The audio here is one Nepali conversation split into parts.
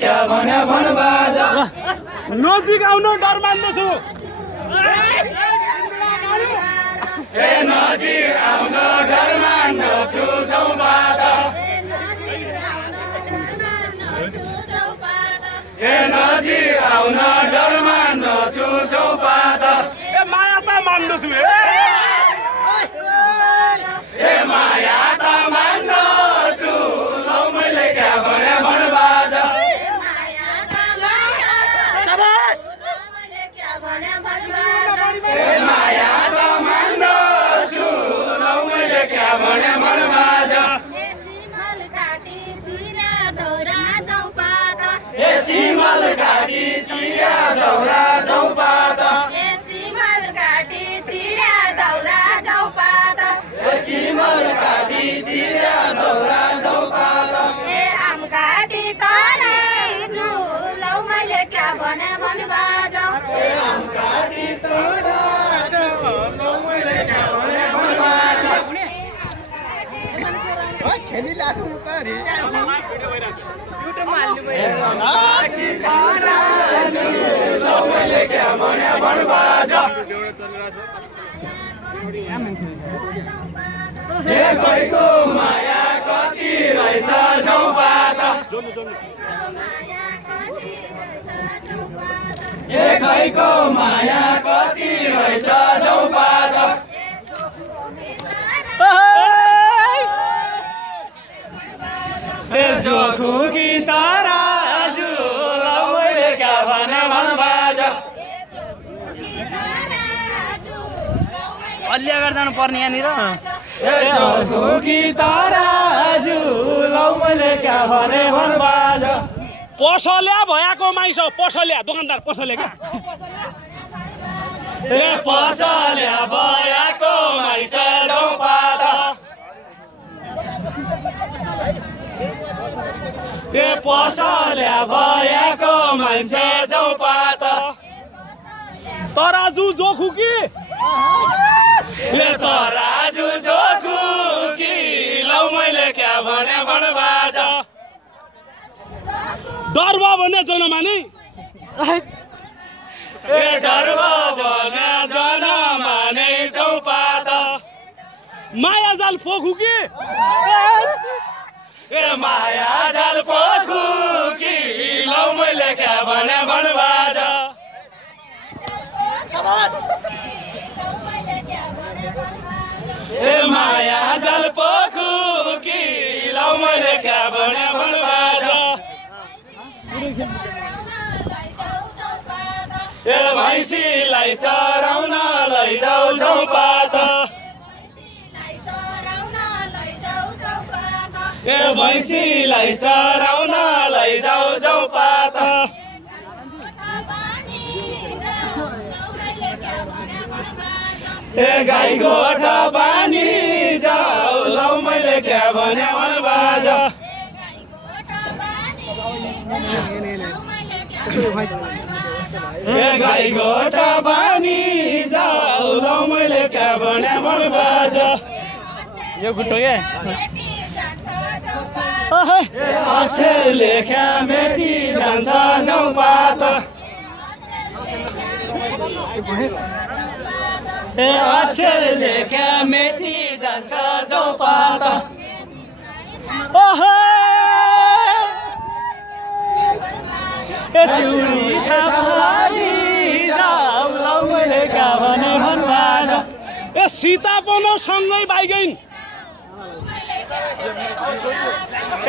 क्या भने भन्बाजा नजिक आउन डर मान्दछु ए नजिक आउन डर मान्दछु चौपात ए नजिक आउन डर मान्दछु चौपात ए माया त मान्दछु ए माया त मान्दछु लौ मैले क्या भने भन्बाजा ए माया त मान्दछु लौ मैले क्या भने भन्बाजा ए सिमल घाटी चिया दौरा चौपात ए सिमल घाटी चिया दौरा चौपात ए सिमल घाटी चिया दौरा चौपात ए आम घाटी तराई झुलौ मैले क्या भने भन्बाजा ए आम घाटी तराई झुलौ मैले क्या भने भन्बाजा खेली लाग्नु त रे ए घाटी तराई झुलौ मैले क्या भने भन्बाजा ए कैको माया कति रहेछ चौपात ए कैको माया कति रहेछ चौपात ए जोखु कि तराजु लौ मैले क्या भने भन्बाजा अलि अगाडि जानु पर्ने यहाँनिर ए जोखु कि तराजु लौ मैले क्या भने भन्बाजा पसल्या भएको माइस पसल्या दोकानदार पसल्या क्या ए पसल्या भयाको माइस चौपात ए पसल्या भयाको मान्छे चौपात तराजु जोखु कि ए तराजु जोखु कि लौ मैले क्या भने भन्बाजा डर भयो भने जनमानी ए डरबो भने जनमाने चौपात माया जाल पोखु कि ए माया जाल पोखु कि लौ मैले क्या भने भन्बाजा ए माया जाल पोखु कि लौ मैले क्या भने भन्बाजा ए भैँसीलाई चराउन लैजाऊ चौपात ए भैँसीलाई चराउन लैजाऊ चौपात ए गाई गोठा बानी जाऊ लौ मैले क्या भने भन्बाजा ए गाई गोठा बानी जाऊ लौ मैले क्या भने भन्बाजा यो गुट्टो के अक्षर लेख्या मेटी जान्छ चौपात ए अक्षर लेख्या मेटी जान्छ चौपात ए चुरी छापाली जाऊ लौ मैले क्या भने भन्बाजा ए सीता पनि सँगै बाइगइन्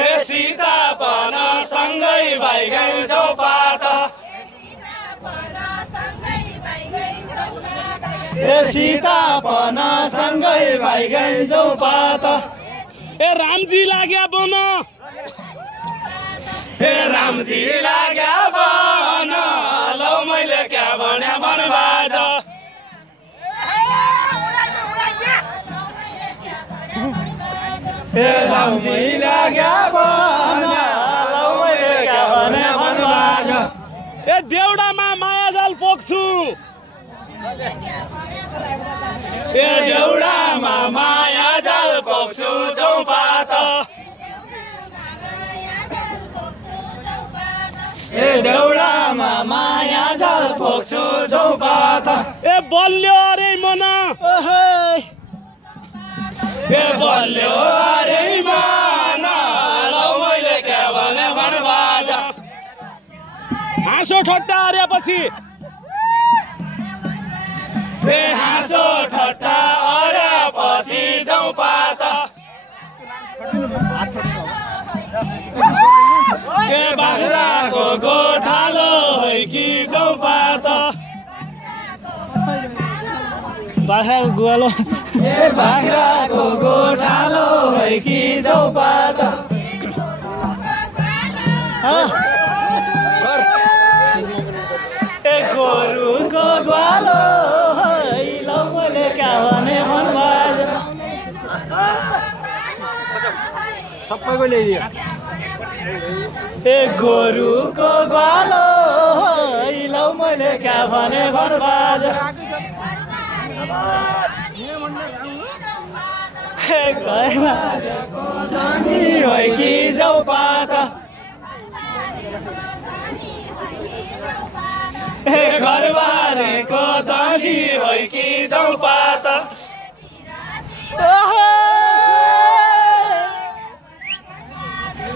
ए सीता पन सँगै भाइगै चौपात ए सीता पन सँगै भाइगै चौपात ए रामजी लाग्या बन ए रामजी लाग्या बन लौ मैले क्या भने भन्बाजा ए रामजी लाग्या बन लौ मैले क्या भने भन्बाजा ए देउडामा माया जाल पोख्छु ए देउडामा माया जाल पोख्छु चौपात ए देउडामा माया जाल फोक्छु चौपात ए बल्यो अरे मन ए बल्यो अरे मन लौ मैले क्या भने भन बाजा हाँसो ठट्टा अरेपछि ए हाँसो ठट्टा अरेपछि चौपात ए बाख्राको गोठालो है कि चौपात बाख्राको गुवालो ए बाख्राको गोठालो है कि चौपात ए गोरुको ग्वालो है लौ मैले क्या भने भन बाजा सबैको ल्याइदियो ए गोरुको ग्वालो है लौ मैले क्या भने भन बाजा ए घरमा है कि चौपात ए घरबारेको साथी है कि चौपात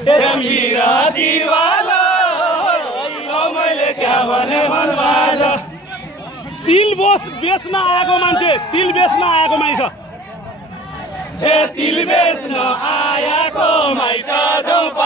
ए मिरा दिवालो मैले क्या भने भन बाजा तिल बेच्न आएको मान्छे तिल बेच्न आएको मान्छे ए तिल बेच्न आएको माइस चौपात